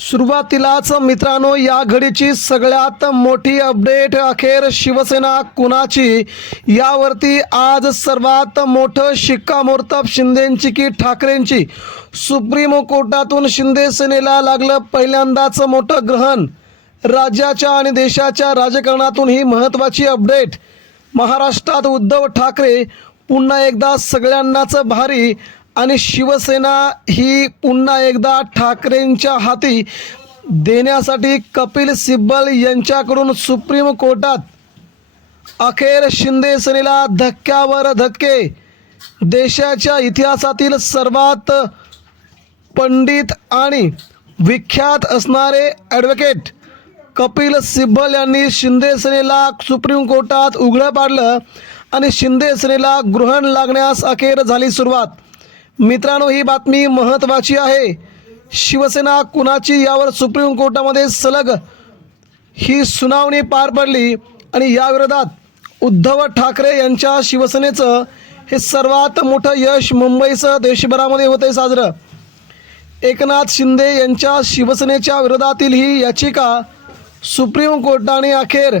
सुरुवातीलाच मित्रांनो, या घडीची सगळ्यात मोठी अपडेट, अखेर शिवसेना कुणाची यावरती आज सर्वात मोठं शिक्कामोर्तब शिंदेंची की ठाकरेंची. सुप्रीम कोर्टातून शिंदे सेनेला लागलं पहिल्यांदाच मोठं ग्रहण. राज्याच्या आणि देशाच्या राजकारणातून ही महत्त्वाची अपडेट. महाराष्ट्रात उद्धव ठाकरे पुन्हा एकदा सगळ्यांनाच भारी आणि शिवसेना ही पुन्हा एकदा ठाकरेंच्या हाती देण्यासाठी कपिल सिब्बल यांच्याकडून सुप्रीम कोर्टात. अखेर शिंदे सेनेला धक्क्यावर धक्के. देशाच्या इतिहासातील सर्वात पंडित आणि विख्यात असणारे ॲडव्होकेट कपिल सिब्बल यांनी शिंदे सेनेला सुप्रीम कोर्टात उघडं पाडलं आणि शिंदे सेनेला ग्रहण लागण्यास अखेर झाली सुरुवात. मित्रांनो, ही बातमी महत्त्वाची आहे. शिवसेना कुणाची यावर सुप्रीम कोर्टामध्ये सलग ही सुनावणी पार पडली आणि या विरोधात उद्धव ठाकरे यांच्या शिवसेनेचं हे सर्वात मोठं यश मुंबईसह देशभरामध्ये होते साजरं. एकनाथ शिंदे यांच्या शिवसेनेच्या विरोधातील ही याचिका सुप्रीम कोर्टाने अखेर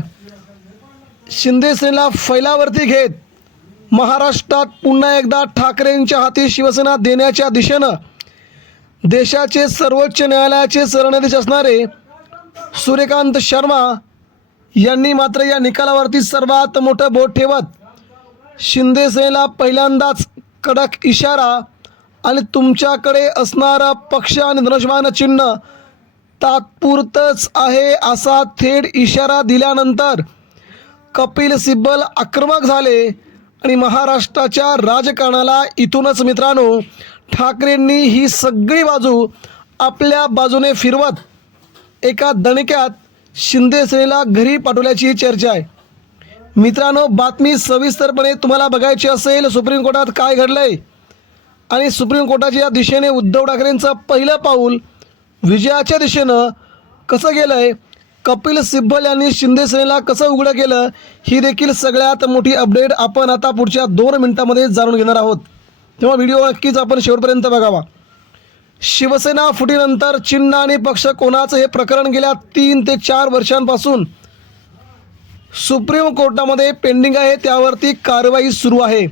शिंदे सेनेला फैलावरती घेत महाराष्ट्रात पुन्हा एकदा ठाकरेंच्या हाती शिवसेना देण्याच्या दिशेनं देशाचे सर्वोच्च न्यायालयाचे सरन्यायाधीश असणारे सूर्यकांत शर्मा यांनी मात्र या निकालावरती सर्वात मोठं बोट ठेवत शिंदे सेनेला पहिल्यांदाच कडक इशारा आणि तुमच्याकडे असणारा पक्ष आणि धनुष्यबाण चिन्ह तात्पुरतंच आहे असा थेट इशारा दिल्यानंतर कपिल सिब्बल आक्रमक झाले आणि महाराष्ट्राच्या राजकारणाला इथूनच मित्रांनो ठाकरेंनी ही सगळी बाजू आपल्या बाजूने फिरवत एका दणक्यात शिंदे सेनेला घरी पाठवल्याची चर्चा आहे. मित्रांनो, बातमी सविस्तरपणे तुम्हाला बघायची असेल सुप्रीम कोर्टात काय घडलंय आणि सुप्रीम कोर्टाच्या दिशेने उद्धव ठाकरेंचं पहिलं पाऊल विजयाच्या दिशेनं कसं गेलंय, कपिल सिब्बल यांनी शिंदे सेनेला कसं उघडं केलं, ही देखील सगळ्यात मोठी अपडेट आपण आता पुढच्या 2 मिनिटांमध्ये जाणून घेणार आहोत. तेव्हा व्हिडिओ नक्कीच आपण शेवटपर्यंत बघावा. शिवसेना फुटीनंतर चिन्ह आणि पक्ष कोणाचं हे प्रकरण गेल्या 3 ते 4 वर्षांपासून सुप्रीम कोर्टामध्ये पेंडिंग आहे. त्यावरती कारवाई सुरू आहे.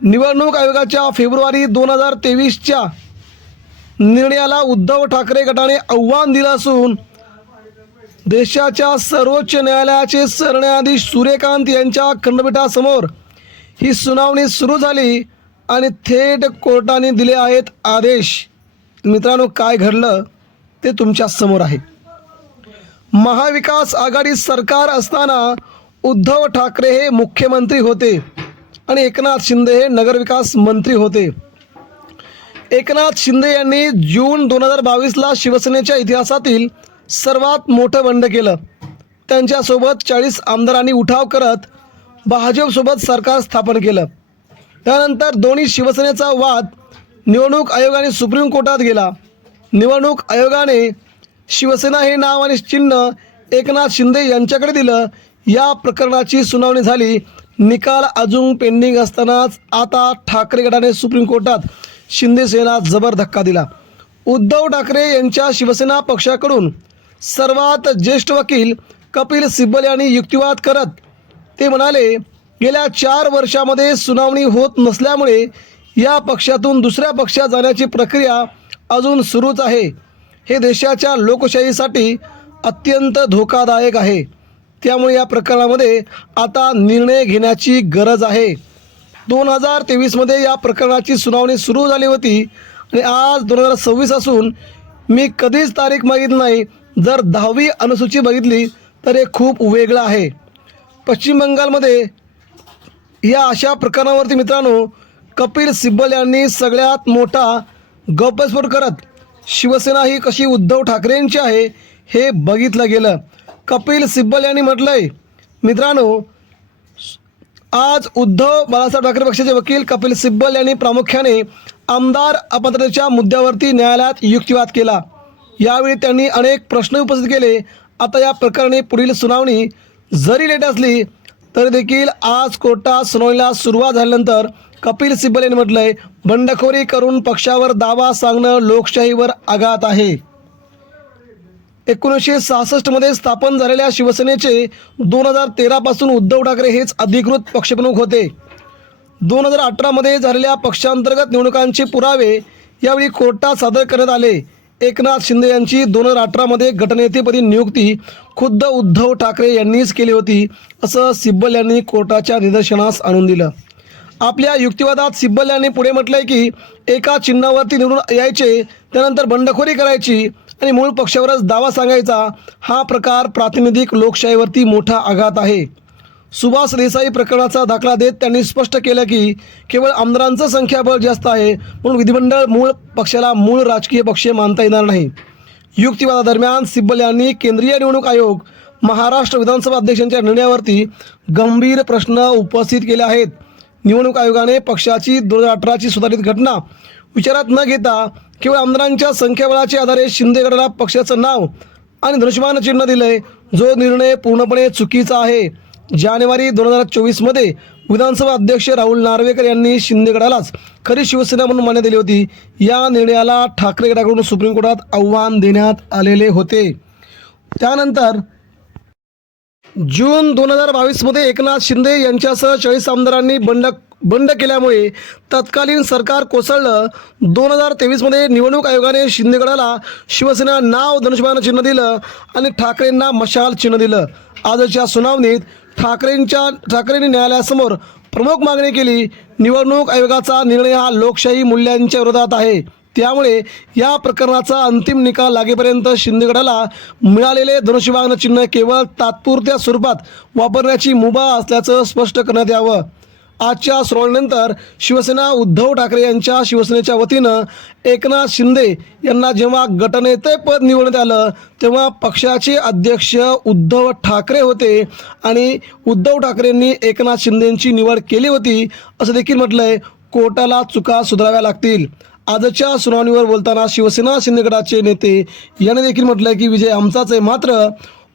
निवडणूक आयोगाच्या फेब्रुवारी 2023च्या निर्णयाला उद्धव ठाकरे गटाने आव्हान दिलं असून देशाच्या सर्वोच्च न्यायालयाचे सरन्यायाधीश सूर्यकांत यांच्या खंडपीठासमोर ही सुनावणी सुरू झाली आणि थेट कोर्टाने दिले आहेत आदेश. मित्रांनो, काय घडलं ते तुमच्या समोर आहे. महाविकास आघाडी सरकार असताना उद्धव ठाकरे हे मुख्यमंत्री होते आणि एकनाथ शिंदे हे नगरविकास मंत्री होते. एकनाथ शिंदे यांनी जून 2022ला शिवसेनेच्या इतिहासातील सर्वात मोठं बंड केलं. त्यांच्यासोबत 40 आमदारांनी उठाव करत भाजपसोबत सरकार स्थापन केलं. त्यानंतर दोन्ही शिवसेनेचा वाद निवडणूक आयोगाने सुप्रीम कोर्टात गेला. निवडणूक आयोगाने शिवसेना हे नाव आणि चिन्ह एकनाथ शिंदे यांच्याकडे दिलं. या प्रकरणाची सुनावणी झाली. निकाल अजून पेंडिंग असतानाच आता ठाकरे गटाने सुप्रीम कोर्टात शिंदे सेनेला जबर धक्का दिला. उद्धव ठाकरे यांच्या शिवसेना पक्षाकडून सर्वात ज्येष्ठ वकील कपिल सिब्बल यांनी युक्तिवाद करत ते म्हणाले, गेल्या 4 वर्षामध्ये सुनावणी होत नसल्यामुळे या पक्षातून दुसऱ्या पक्षात जाण्याची प्रक्रिया अजून सुरूच आहे. हे देशाच्या लोकशाहीसाठी अत्यंत धोकादायक आहे. त्यामुळे या प्रकरणामध्ये आता निर्णय घेण्याची गरज आहे. 2023मध्ये या प्रकरणाची सुनावणी सुरू झाली होती आणि आज 2026 असून मी कधीच तारीख मागितली नाही. जर 10वी अनुसूची बघितली तर हे खूप वेगळं आहे. पश्चिम बंगालमध्ये या अशा प्रकरणावरती मित्रांनो कपिल सिब्बल यांनी सगळ्यात मोठा गौप्यस्फोट करत शिवसेना ही कशी उद्धव ठाकरेंची आहे हे बघितलं गेलं. कपिल सिब्बल यांनी म्हटलंय, मित्रांनो, आज उद्धव बाळासाहेब ठाकरे पक्षाचे वकील कपिल सिब्बल यांनी प्रामुख्याने आमदार अपात्रतेच्या मुद्द्यावरती न्यायालयात युक्तिवाद केला. यावेळी त्यांनी अनेक प्रश्न उपस्थित केले. आता या प्रकरणी पुढील सुनावणी जरी लेट असली तरी देखील आज कोर्टात सुनावणीला सुरुवात झाल्यानंतर कपिल सिब्बल यांनी म्हटलंय, बंडखोरी करून पक्षावर दावा सांगणं लोकशाहीवर आघात आहे. 1966मध्ये स्थापन झालेल्या शिवसेनेचे 2013 पासून उद्धव ठाकरे हेच अधिकृत पक्षप्रमुख होते. 2018मध्ये झालेल्या पक्षांतर्गत निवडणुकांचे पुरावे यावेळी कोर्टात सादर करण्यात आले. एकनाथ शिंदे यांची 2018मध्ये गटनेतेपदी नियुक्ती खुद्द उद्धव ठाकरे यांनीच केली होती, असं सिब्बल यांनी कोर्टाच्या निदर्शनास आणून दिलं. आपल्या युक्तिवादात सिब्बल यांनी पुढे म्हटलंय की एका चिन्हावरती निवडून यायचे, त्यानंतर बंडखोरी करायची आणि मूळ पक्षावरच दावा सांगायचा, हा प्रकार प्रातिनिधिक लोकशाहीवरती मोठा आघात आहे. सुभाष देसाई प्रकरणाचा दाखला देत त्यांनी स्पष्ट केलं की केवळ आमदारांचं संख्याबळ जास्त आहे म्हणून विधिमंडळ मूळ पक्षाला मूळ राजकीय पक्ष मानता येणार नाही. युक्तिवादादरम्यान सिब्बल यांनी केंद्रीय निवडणूक आयोग, महाराष्ट्र विधानसभा अध्यक्षांच्या निर्णयावरती गंभीर प्रश्न उपस्थित केले आहेत. निवडणूक आयोगाने पक्षाची 2018ची सुधारित घटना विचारात न घेता केवळ आमदारांच्या संख्याबळाच्या आधारे शिंदे गटाला पक्षाचं नाव आणि धनुष्यबाण चिन्ह दिलंय, जो निर्णय पूर्णपणे चुकीचा आहे. जानेवारी 2024मध्ये विधानसभा अध्यक्ष राहुल नार्वेकर यांनी शिंदे गटालाच खरी शिवसेना म्हणून मान्यता दिली होती. या निर्णयाला ठाकरे गटाकडून सुप्रीम कोर्टात आव्हान देण्यात आलेले होते. त्यानंतर जून 2022मध्ये एकनाथ शिंदे यांच्यासह 40 आमदारांनी बंड केल्यामुळे तत्कालीन सरकार कोसळलं. 2023मध्ये निवडणूक आयोगाने शिंदे गटाला शिवसेना नाव धनुष्यबाण चिन्ह दिलं आणि ठाकरेंना मशाल चिन्ह दिलं. आजच्या सुनावणीत ठाकरेंनी न्यायालयासमोर प्रमुख मागणी केली. निवडणूक आयोगाचा निर्णय हा लोकशाही मूल्यांच्या विरोधात आहे, त्यामुळे या प्रकरणाचा अंतिम निकाल लागेपर्यंत शिंदे गटाला मिळालेले धनुष्यबाण चिन्ह केवळ तात्पुरत्या स्वरूपात वापरण्याची मुभा असल्याचं स्पष्ट करण्यात यावं. आजच्या सुनावणीनंतर शिवसेना उद्धव ठाकरे यांच्या शिवसेनेच्या वतीनं एकनाथ शिंदे यांना जेव्हा गटनेतेपद निवडण्यात आलं तेव्हा पक्षाचे अध्यक्ष उद्धव ठाकरे होते आणि उद्धव ठाकरेंनी एकनाथ शिंदेंची निवड केली होती, असं देखील म्हटलंय. कोर्टाला चुका सुधाराव्या लागतील. आजच्या सुनावणीवर बोलताना शिवसेना शिंदे गटाचे नेते यांनी देखील म्हटलंय की विजय आमचाच आहे. मात्र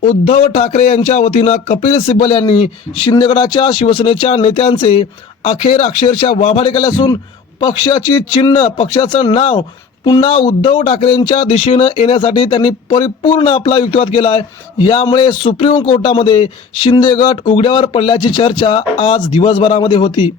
उद्धव ठाकरे यांच्या वतीनं कपिल सिब्बल यांनी शिंदे गटाच्या शिवसेनेच्या नेत्यांचे अक्षरशः वाभाडे केले असून पक्षाची चिन्ह, पक्षाचं नाव पुन्हा उद्धव ठाकरेंच्या दिशेनं येण्यासाठी त्यांनी परिपूर्ण आपला युक्तिवाद केला आहे. यामुळे सुप्रीम कोर्टामध्ये शिंदे गट उघड्यावर पडल्याची चर्चा आज दिवसभरामध्ये होती.